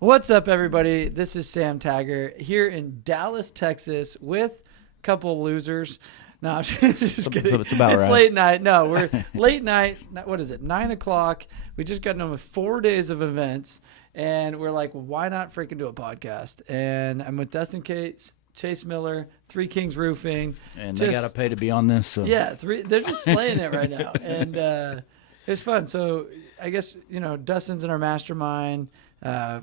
What's up, everybody? This is Sam Taggart here in Dallas, Texas, with a couple losers. No, I'm just kidding. It's about right. Late night. No, we're late night. What is it? 9 o'clock. We just got done with 4 days of events, and we're like, why not freaking do a podcast? And I'm with Dustin Cates, Chase Miller, Three Kings Roofing, and they got to pay to be on this. So. Yeah, they're just slaying it right now, and it's fun. So I guess Dustin's in our mastermind.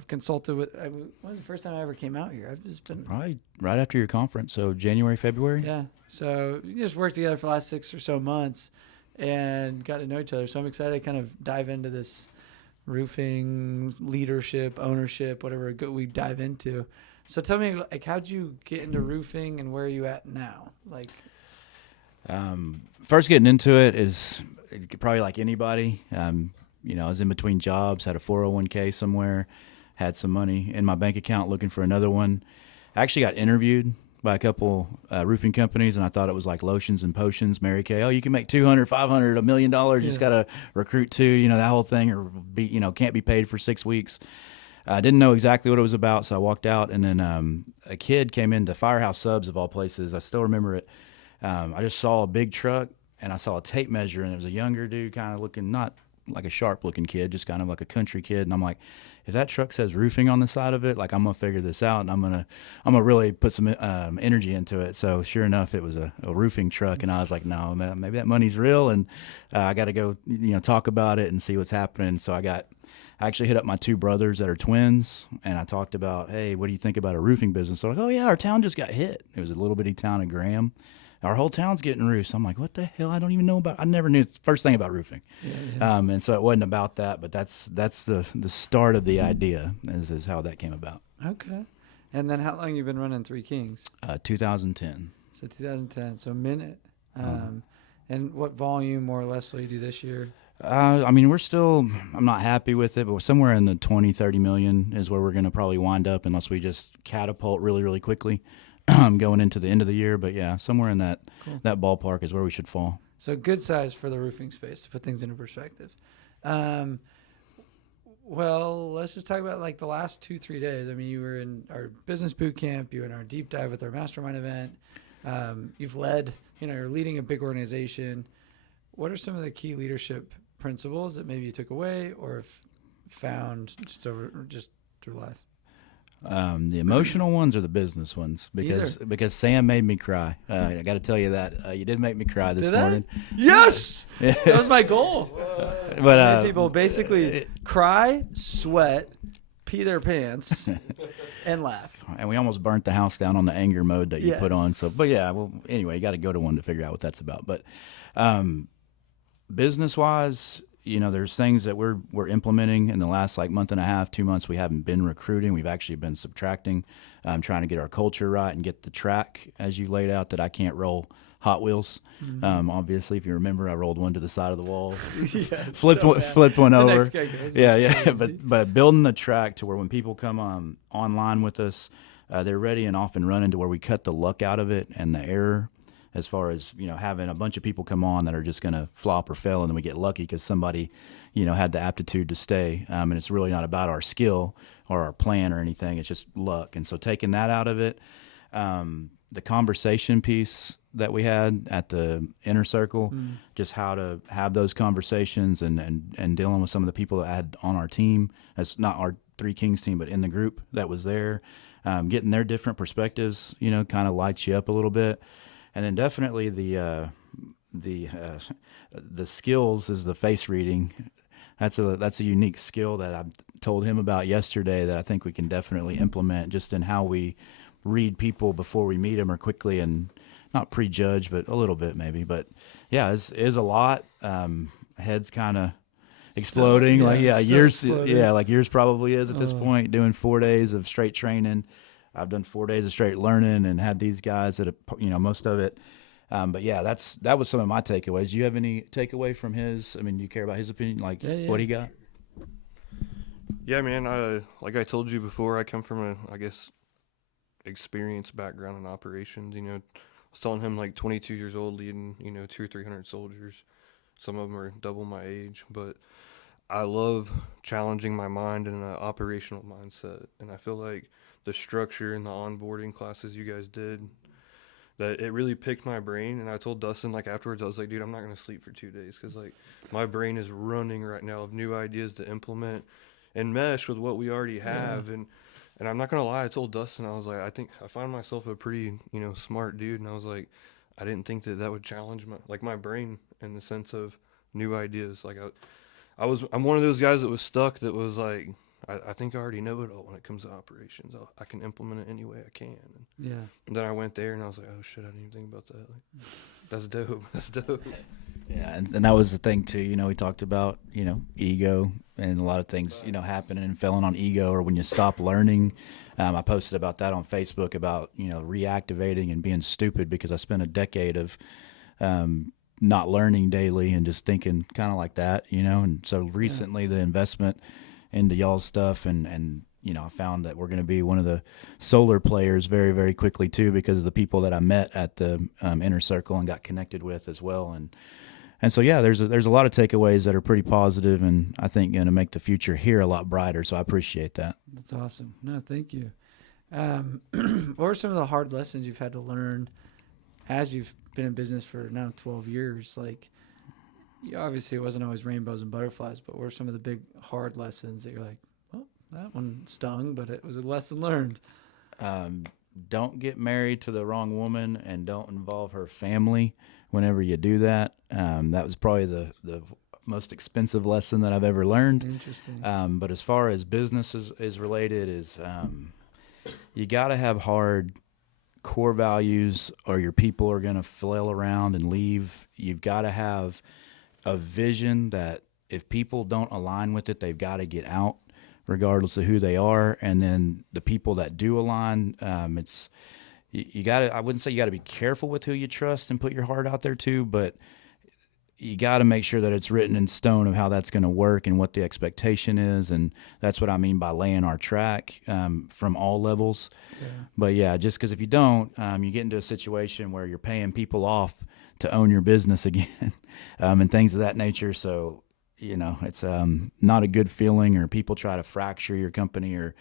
Consulted with. When was the first time I ever came out here? I've just been probably right after your conference, so January, February. Yeah. So we just worked together for the last 6 or so months, and got to know each other. So I'm excited to kind of dive into this roofing leadership, ownership, whatever we dive into. So tell me, like, how'd you get into roofing, and where are you at now? Like, first getting into it is probably like anybody. I was in between jobs, had a 401k somewhere, had some money in my bank account looking for another one. I actually got interviewed by a couple roofing companies, and I thought it was like lotions and potions, Mary Kay. Oh, you can make $200, $500, $1 million. You just got to recruit two, that whole thing, or can't be paid for 6 weeks. I didn't know exactly what it was about, so I walked out, and then a kid came into Firehouse Subs, of all places. I still remember it. I just saw a big truck, and I saw a tape measure, and it was a younger dude kind of looking, not like a sharp-looking kid, just kind of like a country kid. And I'm like, if that truck says roofing on the side of it, like, I'm gonna figure this out, and I'm gonna really put some energy into it. So sure enough, it was a roofing truck, and I was like, no, man, maybe that money's real, and I got to go, talk about it and see what's happening. So I actually hit up my two brothers that are twins, and I talked about, hey, what do you think about a roofing business? They're like, oh yeah, our town just got hit. It was a little bitty town of Graham. Our whole town's getting roofs. I'm like, what the hell? I don't even know about. I never knew the first thing about roofing. Yeah. And so it wasn't about that, but that's the start of the idea is how that came about. Okay. And then how long you been running Three Kings? 2010. So 2010. So a minute. And what volume more or less will you do this year? We're still, I'm not happy with it, but somewhere in the 20, 30 million is where we're going to probably wind up, unless we just catapult really, really quickly. Going into the end of the year, but yeah, somewhere in that ballpark is where we should fall. So good size for the roofing space, to put things into perspective. Well, let's just talk about like the last 2-3 days. I mean, you were in our business boot camp, you were in our deep dive with our mastermind event. You've led, you're leading a big organization. What are some of the key leadership principles that maybe you took away or have found just through life? The emotional ones or the business ones? Because Sam made me cry. I got to tell you that. You did make me cry this morning. Yes! Yeah. That was my goal. But people basically cry, sweat, pee their pants, and laugh. And we almost burnt the house down on the anger mode that you put on. So, but yeah, well, anyway, you got to go to one to figure out what that's about. But business-wise, there's things that we're implementing in the last month and a half, 2 months. We haven't been recruiting. We've actually been subtracting, trying to get our culture right and get the track, as you laid out, that I can't roll Hot Wheels. Mm-hmm. Obviously, if you remember, I rolled one to the side of the wall, flipped one the over. Next guy goes, yeah. But building the track to where when people come online with us, they're ready and off and running, to where we cut the luck out of it and the error. As far as, having a bunch of people come on that are just going to flop or fail, and then we get lucky because somebody, had the aptitude to stay. And it's really not about our skill or our plan or anything. It's just luck. And so taking that out of it, the conversation piece that we had at the inner circle, just how to have those conversations and dealing with some of the people that I had on our team, as not our Three Kings team, but in the group that was there, getting their different perspectives, kind of lights you up a little bit. And then definitely the skills is the face reading. That's a unique skill that I told him about yesterday that I think we can definitely implement, just in how we read people before we meet them, or quickly, and not prejudge, but a little bit maybe. But yeah, it's a lot. Heads kind of exploding. Yours probably is at this point, doing 4 days of straight training. I've done 4 days of straight learning and had these guys that, most of it. But yeah, that was some of my takeaways. Do you have any takeaway from his? I mean, do you care about his opinion? What he got? Yeah, man. Like I told you before, I come from experience background in operations. I was telling him 22 years old, leading 200 or 300 soldiers. Some of them are double my age, but I love challenging my mind in an operational mindset, and I feel like the structure and the onboarding classes you guys did, that it really picked my brain. And I told Dustin, like, afterwards, I was like, dude, I'm not gonna sleep for 2 days because like my brain is running right now of new ideas to implement and mesh with what we already have. And I'm not gonna lie, I told Dustin, I was like, I think I find myself a pretty, smart dude, and I was like, I didn't think that would challenge my brain in the sense of new ideas. Like I'm one of those guys that was stuck, that was like, I think I already know it all when it comes to operations. I can implement it any way I can. And then I went there and I was like, oh shit, I didn't even think about that. Like, that's dope. That's dope. Yeah, and that was the thing too. We talked about ego and a lot of things happening and failing on ego, or when you stop learning. I posted about that on Facebook about reactivating and being stupid, because I spent a decade of not learning daily and just thinking kind of like that, And so recently the investment into y'all's stuff, and I found that we're going to be one of the solar players very, very quickly too, because of the people that I met at the inner circle and got connected with as well. And so, yeah, there's a lot of takeaways that are pretty positive, and I think going to make the future here a lot brighter. So I appreciate that. That's awesome. No, thank you. What are some of the hard lessons you've had to learn as you've been in business for now 12 years? Like, obviously it wasn't always rainbows and butterflies, but what are some of the big hard lessons that you're like, well, that one stung, but it was a lesson learned? Don't get married to the wrong woman, and don't involve her family whenever you do that. That was probably the most expensive lesson that I've ever learned. Interesting. But as far as business is related, you got to have hard core values, or your people are going to flail around and leave. You've got to have a vision that if people don't align with it, they've got to get out, regardless of who they are. And then the people that do align, you got to, I wouldn't say you got to be careful with who you trust and put your heart out there to, but you got to make sure that it's written in stone of how that's going to work and what the expectation is. And that's what I mean by laying our track from all levels. Yeah. But yeah, just because if you don't, you get into a situation where you're paying people off to own your business again and things of that nature. So, it's not a good feeling, or people try to fracture your company, or,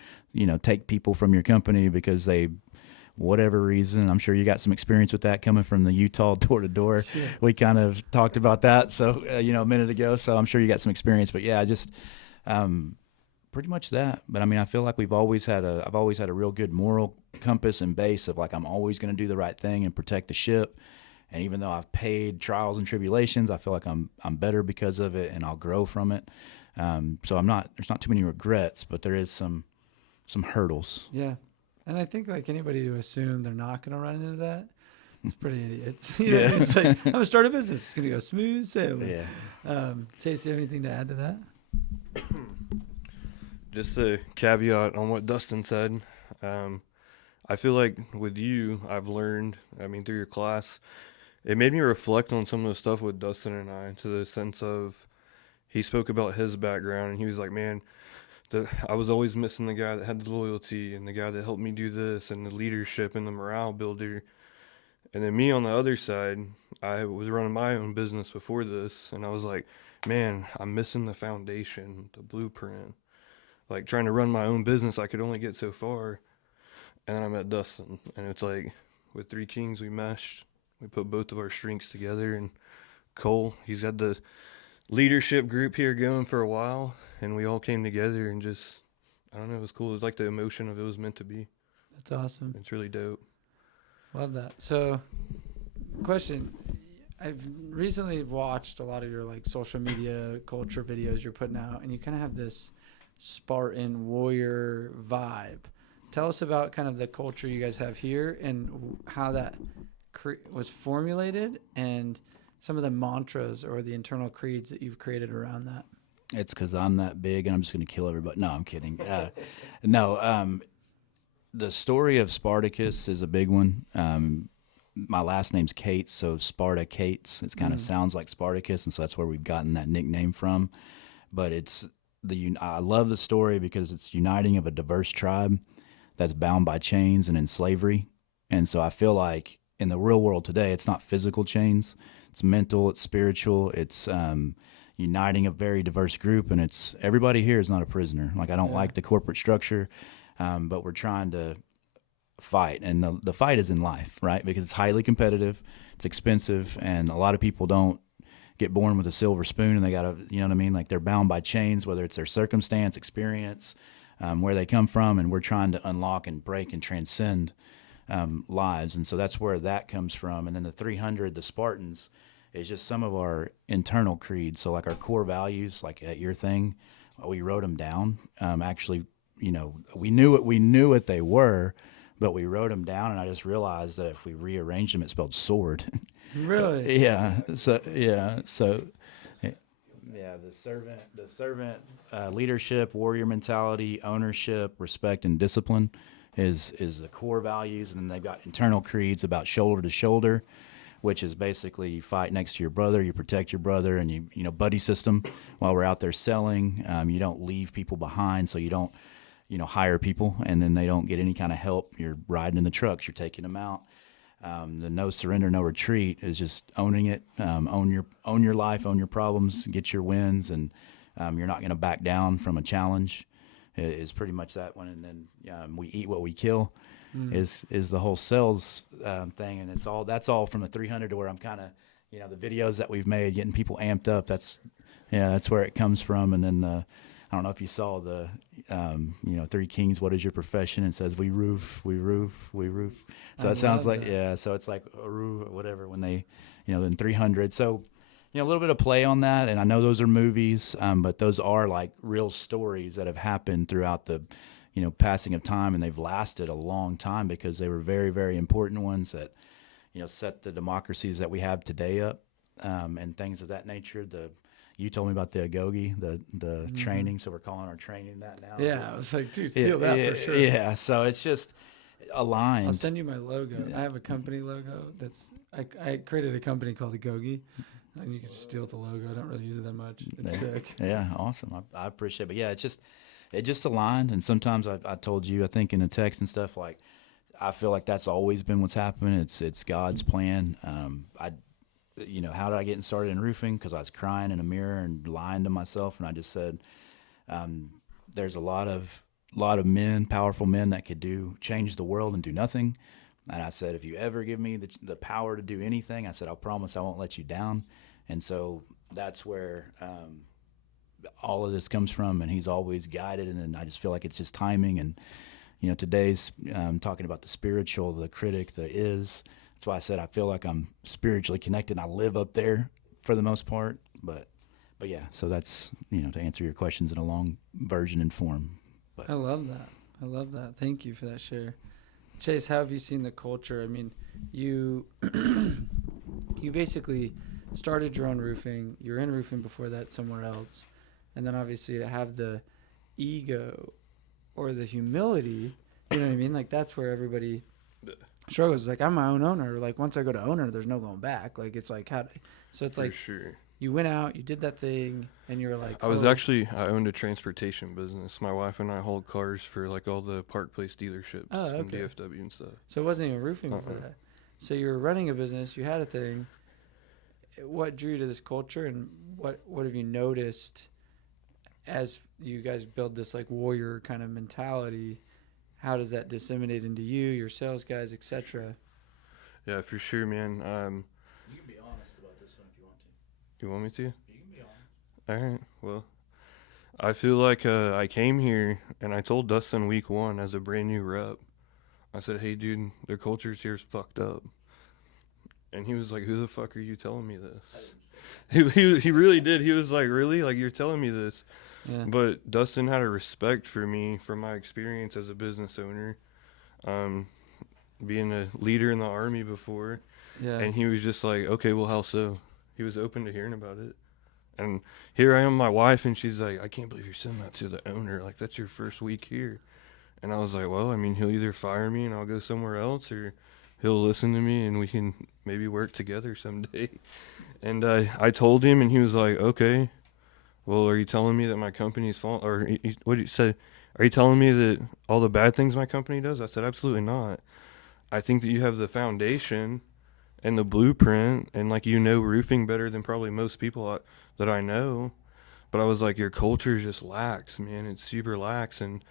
take people from your company because they, whatever reason. I'm sure you got some experience with that coming from the Utah door to door. We kind of talked about that. So, a minute ago, so I'm sure you got some experience, but yeah, just pretty much that. But I mean, I feel like I've always had a real good moral compass and base of like, I'm always going to do the right thing and protect the ship. And even though I've paid trials and tribulations, I feel like I'm better because of it, and I'll grow from it. So there's not too many regrets, but there is some hurdles. Yeah. And I think like anybody who assumed they're not going to run into that, it's pretty idiots. It's like, I'm going to start a business. It's going to go smooth sailing. Yeah. Chase, do you have anything to add to that? Just a caveat on what Dustin said. I feel like with you, I've learned, through your class, it made me reflect on some of the stuff with Dustin and I, to the sense of, he spoke about his background, and he was like, man, I was always missing the guy that had the loyalty, and the guy that helped me do this, and the leadership and the morale builder. And then me on the other side, I was running my own business before this, and I was like, man, I'm missing the foundation, the blueprint. Like, trying to run my own business, I could only get so far. And then I met Dustin, and it's like, with Three Kings, we meshed. We put both of our strengths together, and Cole, he's had the leadership group here going for a while, and we all came together and just, I don't know, it was cool. It was like the emotion of it was meant to be. That's awesome. It's really dope. Love that. So, question. I've recently watched a lot of your like social media culture videos you're putting out, and you kind of have this Spartan warrior vibe. Tell us about kind of the culture you guys have here and how that was formulated, and some of the mantras or the internal creeds that you've created around that. It's because I'm that big and I'm just going to kill everybody. No, I'm kidding. The story of Spartacus is a big one. My last name's Cates, so Sparta Cates. It kind of sounds like Spartacus, and so that's where we've gotten that nickname from. But I love the story because it's uniting of a diverse tribe that's bound by chains and in slavery. And so I feel like in the real world today, it's not physical chains. It's mental, it's spiritual, it's, uniting a very diverse group, and it's everybody here is not a prisoner. Like, I don't like the corporate structure, but we're trying to fight, and the fight is in life, right? Because it's highly competitive, it's expensive, and a lot of people don't get born with a silver spoon, and they gotta, you know what I mean? Like, they're bound by chains, whether it's their circumstance, experience, where they come from, and we're trying to unlock and break and transcend lives, and so that's where that comes from. And then the 300, the Spartans, is just some of our internal creeds. So like our core values, like at your thing, we wrote them down. Actually, you know, we knew what they were, but we wrote them down, and I just realized that if we rearranged them, it spelled sword. Really? Yeah. So the servant, leadership, warrior mentality, ownership, respect, and discipline is the core values. And then they've got internal creeds about shoulder to shoulder, which is basically you fight next to your brother, you protect your brother, and you know, buddy system while we're out there selling. You don't leave people behind, so you don't, you know, hire people and then they don't get any kind of help. You're riding in the trucks, you're taking them out. The no surrender, no retreat is just owning it. Own your life, own your problems, get your wins, and you're not going to back down from a challenge. Is pretty much that one. And then we eat what we kill. Is the whole sales thing, and that's all from the 300 to where I'm kind of, you know, the videos that we've made, getting people amped up. That's where it comes from. And then I don't know if you saw the you know, Three Kings, what is your profession? It says we roof. So it sounds like so it's like a roof or whatever when they, you know, then 300. So, you know, a little bit of play on that, and I know those are movies, but those are like real stories that have happened throughout the, you know, passing of time, and they've lasted a long time because they were very, very important ones that, you know, set the democracies that we have today up, and things of that nature. You told me about the agoge, the training, so we're calling our training that now. Yeah, I was like, dude, steal that for sure. Yeah, so it's just aligned. I'll send you my logo. I have a company logo I created a company called Agoge, and you can just steal the logo. I don't really use it that much. It's sick. Yeah, awesome. I appreciate it. But yeah, it just aligned, and sometimes I told you, I think in the text and stuff, like, I feel like that's always been what's happening. It's God's plan. You know, how did I get started in roofing? Because I was crying in a mirror and lying to myself, and I just said, there's a lot of men, powerful men that could change the world and do nothing. And I said, if you ever give me the power to do anything, I said, I'll promise I won't let you down. And so that's where all of this comes from, and he's always guided, and then I just feel like it's just timing. And, you know, today's talking about the spiritual, the critic, the is. That's why I said I feel like I'm spiritually connected, and I live up there for the most part. But yeah, so that's, you know, to answer your questions in a long version and form. But I love that. Thank you for that share. Chase, how have you seen the culture? I mean, you basically started your own roofing. You were in roofing before that somewhere else. And then obviously to have the ego or the humility, you know what I mean? Like, that's where everybody struggles. It's like, I'm my own owner. Like, once I go to owner, there's no going back. Like, it's like, so it's For like, sure. You went out, you did that thing, and you were like, I owned a transportation business. My wife and I hauled cars for like all the Park Place dealerships and DFW and stuff. So it wasn't even roofing before that. So you were running a business, you had a thing. What drew you to this culture, and what have you noticed as you guys build this like warrior kind of mentality? How does that disseminate into you, your sales guys, etc.? Yeah, for sure, man. you can be honest about this one if you want to. You want me to? You can be honest. All right. Well, I feel like I came here and I told Dustin week 1 as a brand new rep. I said, "Hey, dude, the culture's here's fucked up." And he was like, "Who the fuck are you telling me this?" He really did. He was like, "Really? Like, you're telling me this?" Yeah. But Dustin had a respect for me from my experience as a business owner, being a leader in the Army before. Yeah. And he was just like, "Okay, well, how so?" He was open to hearing about it. And here I am, my wife, and she's like, "I can't believe you're sending that to the owner. Like, that's your first week here." And I was like, "Well, I mean, he'll either fire me and I'll go somewhere else, or he'll listen to me and we can maybe work together someday." And I told him, and he was like, "Okay, well, are you telling me that my company's fault?" Or what did you say? "Are you telling me that all the bad things my company does?" I said, "Absolutely not. I think that you have the foundation and the blueprint, and like, you know, roofing better than probably most people that I know. But I was like, your culture is just lax, man. It's super lax. And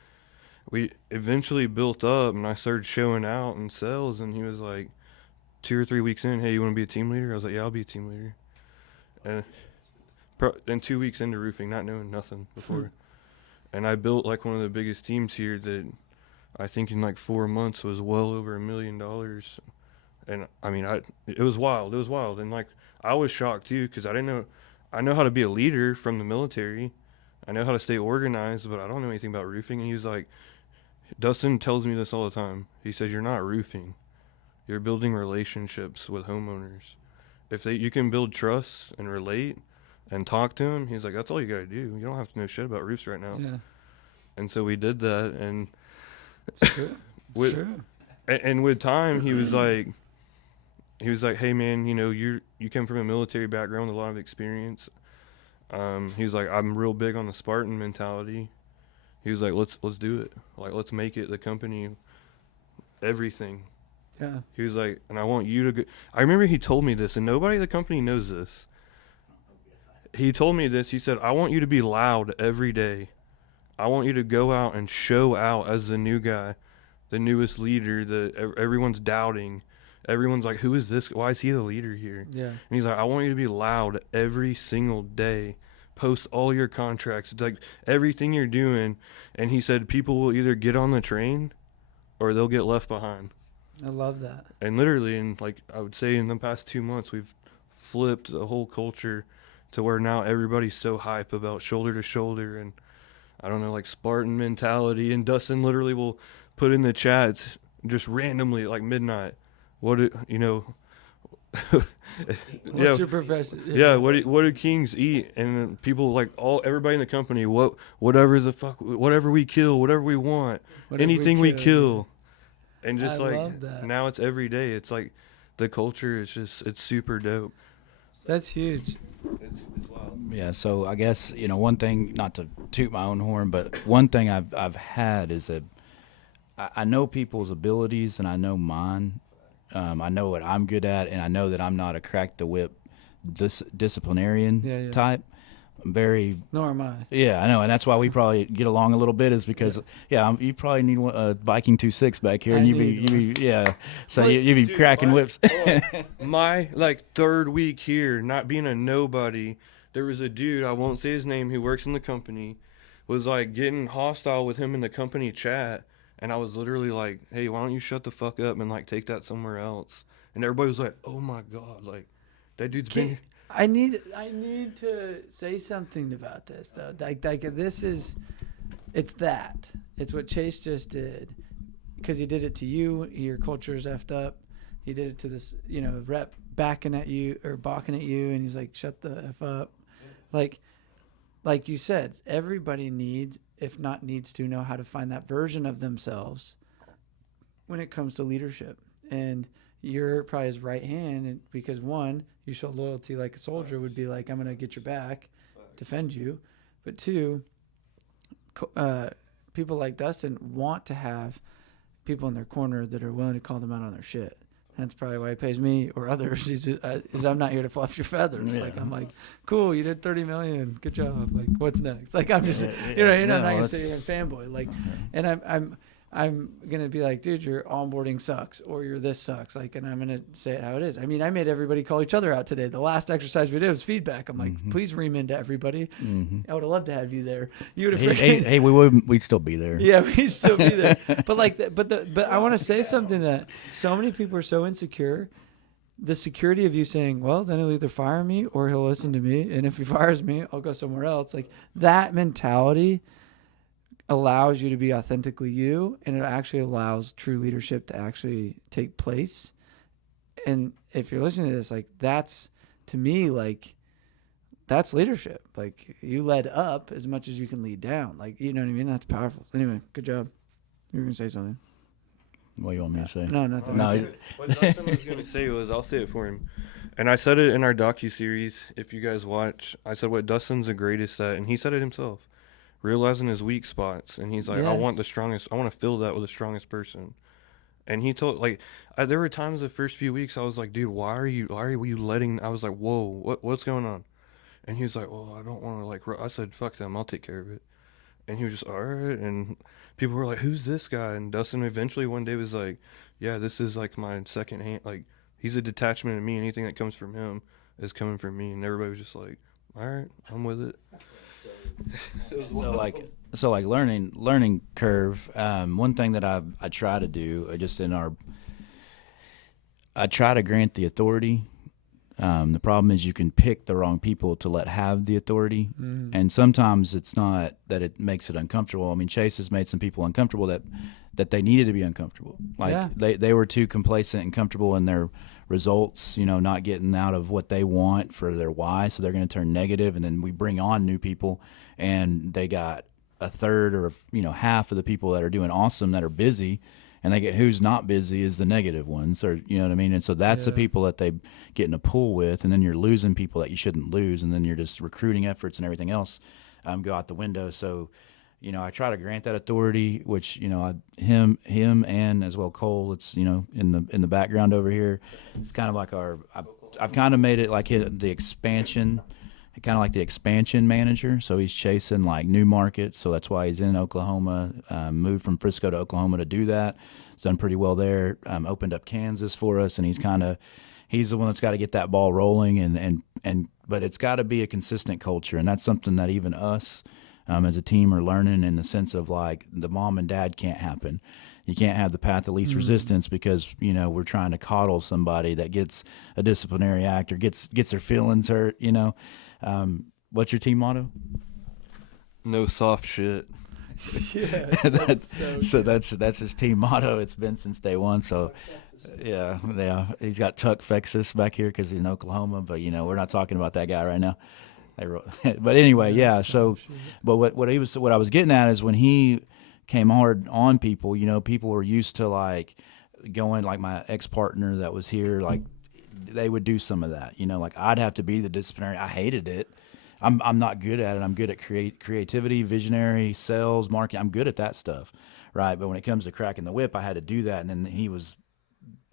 we eventually built up, and I started showing out in sales, and he was like, 2 or 3 weeks in, hey, you want to be a team leader? I was like, yeah, I'll be a team leader. And 2 weeks into roofing, not knowing nothing before. And I built like one of the biggest teams here that I think in like 4 months was well over $1 million. And I mean, it was wild. It was wild. And like, I was shocked too, because I know how to be a leader from the military. I know how to stay organized, but I don't know anything about roofing. And he was like, Dustin tells me this all the time. He says, you're not roofing. You're building relationships with homeowners. If you can build trust and relate and talk to them, he's like, that's all you got to do. You don't have to know shit about roofs right now. Yeah. And so we did that. And It's true. It's true. And with time, he was like, hey man, you know, you come from a military background with a lot of experience. He was like, I'm real big on the Spartan mentality. He was like, let's do it. Like, let's make it the company, everything. Yeah. He was like, and I want you to go. I remember he told me this, and nobody at the company knows this. He told me this. He said, I want you to be loud every day. I want you to go out and show out as the new guy, the newest leader that everyone's doubting. Everyone's like, who is this? Why is he the leader here? Yeah. And he's like, I want you to be loud every single day. Post all your contracts. It's like everything you're doing. And he said, people will either get on the train or they'll get left behind. I love that. And literally, in like, I would say in the past 2 months, we've flipped the whole culture to where now everybody's so hype about shoulder to shoulder and I don't know, like Spartan mentality. And Dustin literally will put in the chats just randomly, like midnight, What's your profession? Yeah, what do kings eat? And people like everybody in the company, whatever we kill, whatever we want, anything we kill. And just now it's every day. It's like the culture is it's super dope. That's huge. It's wild. Yeah, so I guess, one thing, not to toot my own horn, but one thing I've had is I know people's abilities and I know mine. I know what I'm good at, and I know that I'm not a crack the whip disciplinarian type. I'm very. Nor am I. Yeah, I know, and that's why we probably get along a little bit. Is because you probably need a Viking 2.6 back here, and you be So you be cracking whips. My third week here, not being a nobody, there was a dude, I won't say his name, who works in the company, was like getting hostile with him in the company chat. And I was literally like, hey, why don't you shut the fuck up and take that somewhere else? And everybody was like, oh my God, that dude's been here. I need to say something about this though. It's what Chase just did, because he did it to you. Your culture's effed up. He did it to this, rep balking at you, and he's like, shut the F up. Like you said, everybody needs to know how to find that version of themselves when it comes to leadership. And you're probably his right hand, because one, you show loyalty like a soldier would be like, I'm going to get your back, defend you. But two, people like Dustin want to have people in their corner that are willing to call them out on their shit. That's probably why he pays me or others. Is I'm not here to fluff your feathers. Yeah. I'm like, cool, you did 30 million, good job. What's next? I'm just, you're not gonna say you're a fanboy. And I'm gonna be like, dude, your onboarding sucks, or your this sucks. And I'm gonna say it how it is. I mean, I made everybody call each other out today. The last exercise we did was feedback. I'm like, please ream into everybody. I would have loved to have you there. You would have. Hey, we'd still be there. Yeah, we'd still be there. But I want to say something that so many people are so insecure. The security of you saying, well, then he'll either fire me or he'll listen to me, and if he fires me, I'll go somewhere else. That mentality allows you to be authentically you, and it actually allows true leadership to actually take place. And if you're listening to this, that's, to me, that's leadership. You led up as much as you can lead down. You know what I mean? That's powerful. Anyway, good job. You were going to say something. What do you want me to say? No, nothing. What Dustin was going to say was, I'll say it for him. And I said it in our docuseries, if you guys watch. I said what Dustin's the greatest at, and he said it himself. Realizing his weak spots, and he's like, yes. I want to fill that with the strongest person. And he told, there were times the first few weeks I was like, dude, why are you letting, I was like, whoa, what's going on? And he was like, well, I don't want to, like, I said, fuck them, I'll take care of it. And he was just, all right. And people were like, who's this guy? And Dustin eventually one day was like, yeah, this is, like, my second hand. Like, he's a detachment of me. Anything that comes from him is coming from me. And everybody was just like, all right, I'm with it. So like learning curve. One thing that I try to do I try to grant the authority. The problem is you can pick the wrong people to let have the authority, and sometimes it's not that it makes it uncomfortable. I mean, Chase has made some people uncomfortable that they needed to be uncomfortable. Like they were too complacent and comfortable in their results, not getting out of what they want for their why, so they're going to turn negative, and then we bring on new people, and they got a third or half of the people that are doing awesome that are busy, and they get who's not busy is the negative ones, or you know what I mean. And so that's the people that they get in a pool with, and then you're losing people that you shouldn't lose, and then you're just recruiting efforts and everything else go out the window. So I try to grant that authority, which him and as well Cole. It's in the background over here. It's kind of like I've kind of made it like the expansion. Kind of like the expansion manager, so he's chasing like new markets. So that's why he's in Oklahoma. Moved from Frisco to Oklahoma to do that. He's done pretty well there. Opened up Kansas for us, and he's the one that's got to get that ball rolling. But it's got to be a consistent culture, and that's something that even us as a team are learning in the sense of like the mom and dad can't happen. You can't have the path of least resistance because we're trying to coddle somebody that gets a disciplinary act or gets their feelings hurt. What's your team motto? No soft shit. Yeah, that's his team motto. It's been since day one. So yeah, he's got Tuck Fexus back here because he's in Oklahoma, but we're not talking about that guy right now. But anyway, yeah. So, but what I was getting at is when he came hard on people, people were used to like going, like my ex-partner that was here, like they would do some of that, like I'd have to be the disciplinary. I hated it. I'm not good at it. I'm good at creativity, visionary, sales, marketing. I'm good at that stuff, right? But when it comes to cracking the whip, I had to do that, and then he was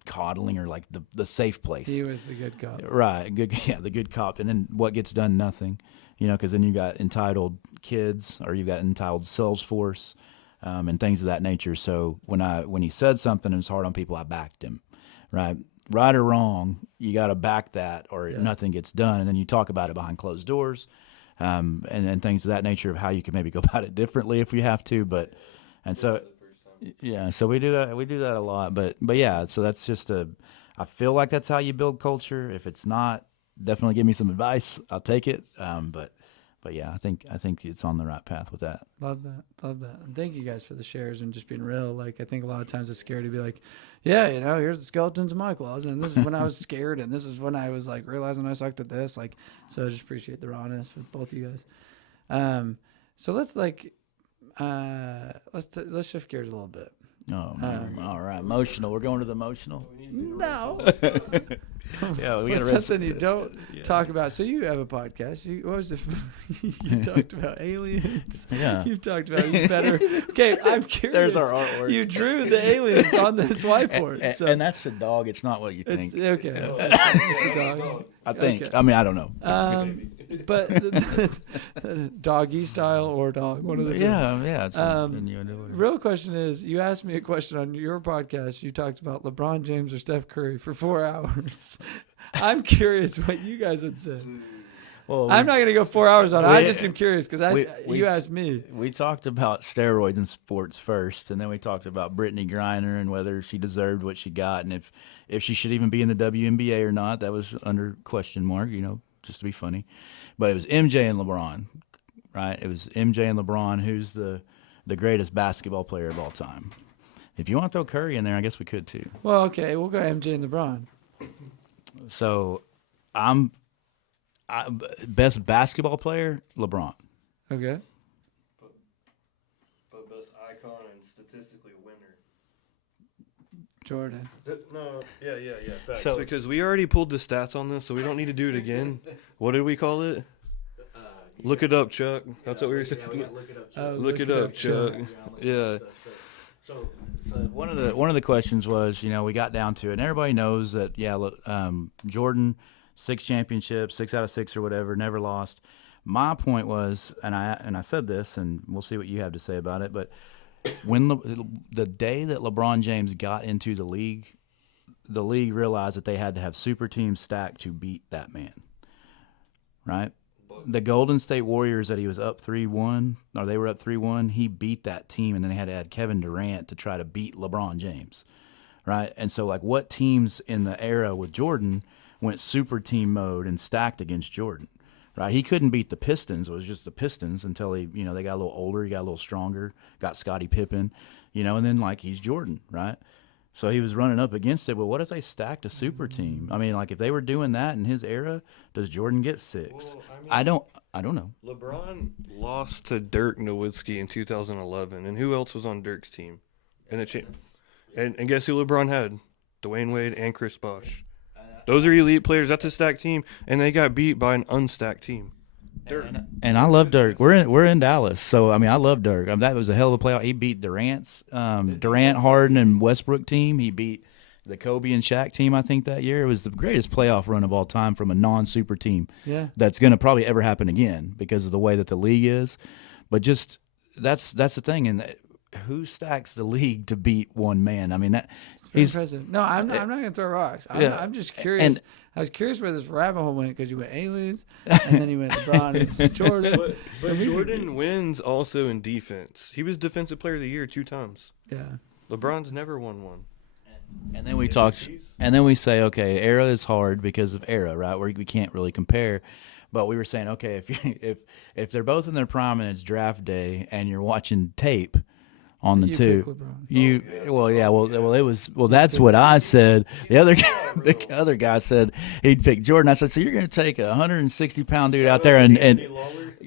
coddling or like the safe place. He was the good cop, right? The good cop. And then what gets done? Nothing, because then you got entitled kids or you've got entitled Salesforce. And things of that nature. So when he said something and was hard on people, I backed him, right or wrong, you got to back that or nothing gets done. And then you talk about it behind closed doors, and things of that nature of how you can maybe go about it differently if we have to. So we do that. We do that a lot. But yeah, so that's just I feel like that's how you build culture. If it's not, definitely give me some advice. I'll take it. But yeah, I think it's on the right path with that. Love that. And thank you guys for the shares and just being real. Like I think a lot of times it's scary to be like, yeah, here's the skeletons in my closet, and this is when I was scared, and this is when I was like realizing I sucked at this. Like, so I just appreciate the rawness with both of you guys. So let's let's shift gears a little bit. Oh, all right, emotional. We're going to the emotional. No. Yeah, we got something you don't talk about. So you have a podcast. What was you talked about aliens. Yeah. You've talked about you better. Okay, I'm curious. There's our artwork. You drew the aliens on this whiteboard. And that's the dog. It's not what you think. Okay. It's a dog. I think. Okay. I mean, I don't know. But doggy style or dog, one of the two. Yeah. Real question is, you asked me a question on your podcast. You talked about LeBron James or Steph Curry for 4 hours. I'm curious what you guys would say. Well, I'm not going to go 4 hours on it. I just am curious because you asked me. We talked about steroids in sports first, and then we talked about Brittany Griner and whether she deserved what she got, and if she should even be in the WNBA or not. That was under question mark, just to be funny. But it was MJ and LeBron, right? It was MJ and LeBron. Who's the greatest basketball player of all time? If you want to throw Curry in there, I guess we could too. Well, okay, we'll go MJ and LeBron. So, best basketball player, LeBron. Okay. But best icon and statistically winner. Jordan. No, yeah. Facts. So, because we already pulled the stats on this, so we don't need to do it again. What did we call it? Look it up, Chuck. That's what we were saying. Yeah, look it up, Chuck. Look it up, Chuck. Yeah. So one of the questions was, we got down to it, and everybody knows that. Yeah, look, Jordan 6 championships, 6 out of 6 or whatever, never lost. My point was, and I said this, and we'll see what you have to say about it, but when the day that LeBron James got into the league realized that they had to have super teams stacked to beat that man, right? The Golden State Warriors that he was up 3-1, or they were up 3-1, he beat that team, and then they had to add Kevin Durant to try to beat LeBron James, right? And so, like, what teams in the era with Jordan went super team mode and stacked against Jordan, right? He couldn't beat the Pistons. It was just the Pistons until they got a little older, he got a little stronger, got Scottie Pippen, and then, like, he's Jordan, right? So he was running up against it. But what if they stacked a super team? I mean, like, if they were doing that in his era, does Jordan get 6? Well, I don't know. LeBron lost to Dirk Nowitzki in 2011, and who else was on Dirk's team? And guess who LeBron had? Dwayne Wade and Chris Bosh. Those are elite players. That's a stacked team, and they got beat by an unstacked team. Dirk. And I love Dirk. We're in Dallas, so I mean I love Dirk. That was a hell of a playoff. He beat Durant, Harden, and Westbrook team. He beat the Kobe and Shaq team. I think that year it was the greatest playoff run of all time from a non-super team. Yeah, that's going to probably ever happen again because of the way that the league is. But just that's the thing. And who stacks the league to beat one man? I mean that. He's impressive. No, I'm not going to throw rocks. I'm just curious. And I was curious where this rabbit hole went because you went aliens, and then you went LeBron and Jordan. But Jordan wins also in defense. He was Defensive Player of the Year 2 times. Yeah. LeBron's never won one. And then we we say, okay, era is hard because of era, right? Where we can't really compare. But we were saying, okay, if they're both in their prime and it's draft day and you're watching tape on the two, that's what I said. The other guy said he'd pick Jordan. I said, so you're going to take a 160-pound dude out there and a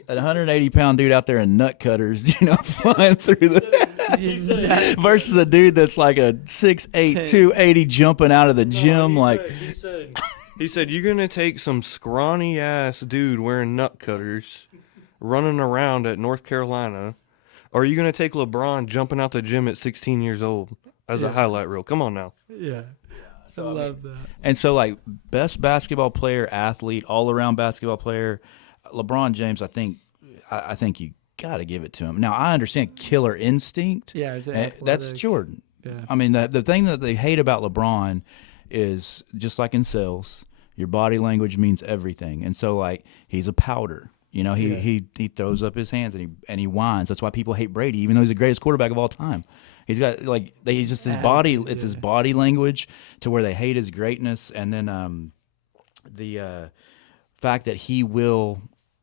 180-pound dude out there in nut cutters, flying through the versus a dude that's like a 6'8", 280 jumping out of the gym He said you're going to take some scrawny ass dude wearing nut cutters running around at North Carolina. Or are you going to take LeBron jumping out the gym at 16 years old as a highlight reel? Come on now. Yeah. So I love that. And so, like, best basketball player, athlete, all-around basketball player, LeBron James, I think you got to give it to him. Now, I understand killer instinct. Yeah, that's Jordan. Yeah. I mean, the thing that they hate about LeBron is, just like in sales, your body language means everything. And so, like, he's a powder. He throws up his hands and he whines. That's why people hate Brady, even though he's the greatest quarterback of all time. He's got he's just his body. It's his body language to where they hate his greatness, and then the fact that he will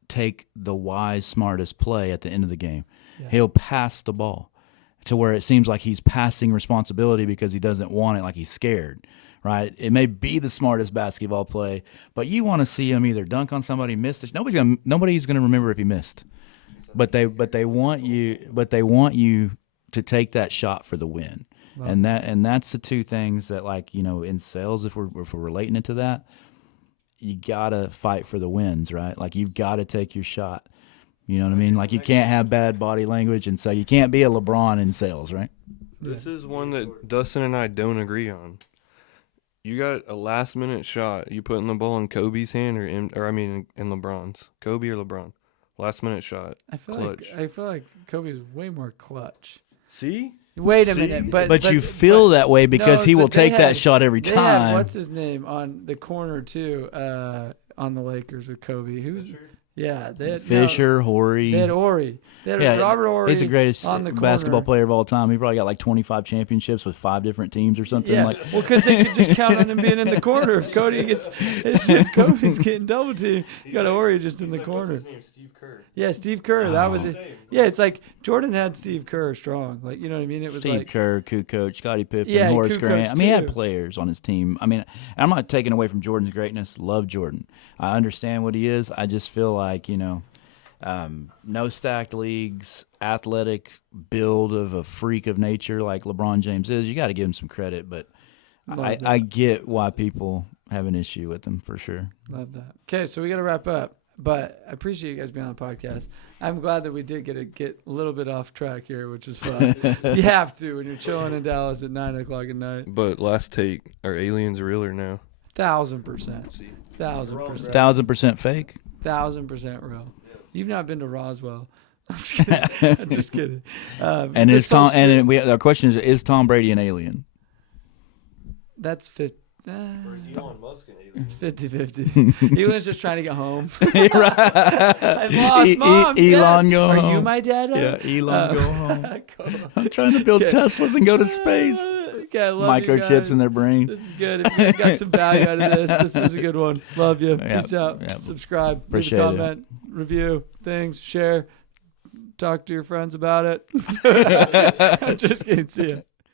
take the wise, smartest play at the end of the game. Yeah. He'll pass the ball to where it seems like he's passing responsibility because he doesn't want it, like he's scared. Right, it may be the smartest basketball play, but you want to see him either dunk on somebody, miss it. Nobody's gonna remember if he missed, but they want you to take that shot for the win, and that's the two things that, like, in sales, if we're relating it to that, you gotta fight for the wins, right? Like, you've got to take your shot. You know what I mean? Like, you can't have bad body language, and so you can't be a LeBron in sales, right? This is one that Dustin and I don't agree on. You got a last-minute shot. You putting the ball in Kobe's hand in LeBron's? Kobe or LeBron? Last-minute shot. I feel like Kobe's way more clutch. See? Wait a minute, but you feel that way because he will take that shot every time. What's his name on the corner too? On the Lakers with Kobe. They had Fisher, Horry. They had Horry. They had Robert Horry. He's the greatest basketball player of all time. He probably got like 25 championships with 5 different teams or something. Yeah, well, because they could just count on him being in the corner. If Kobe's getting double teamed, you got Horry just in the corner. His name, Steve Kerr. Yeah, Steve Kerr. That was it. Yeah, it's like Jordan had Steve Kerr strong. Like, you know what I mean? It was Steve Kerr, Kukoc, Scottie Pippen, yeah, Horace Grant. I mean, he had too. players on his team. I mean, I'm not taking away from Jordan's greatness. Love Jordan. I understand what he is. I just feel like, no stacked leagues, athletic build of a freak of nature like LeBron James is. You got to give him some credit, but I get why people have an issue with him for sure. Love that. Okay, so we got to wrap up, but I appreciate you guys being on the podcast. I'm glad that we did get a little bit off track here, which is fun. You have to when you're chilling in Dallas at 9 o'clock at night. But last take, are aliens real or no? 1,000%. See, 1,000%. 1,000% fake. 1,000% real. You've not been to Roswell. I'm just kidding. I'm just kidding. And this is Tom? whole story- And our question is Tom Brady an alien? That's fit. Elon Musk and Elon. It's 50-50. Elon's just trying to get home. Right. I lost Mom. Elon, Dad. go Are home. you my dad? Yeah, Elon, go home. Go home. I'm trying to build Teslas and go to space. Okay, I love you Microchips guys. in their brain. This is good. If you got some value out of this was a good one. Love you. Yeah, Peace out. yeah. Subscribe. Appreciate leave a comment. Review things. Share. Talk to your friends about it. I'm just kidding. See ya.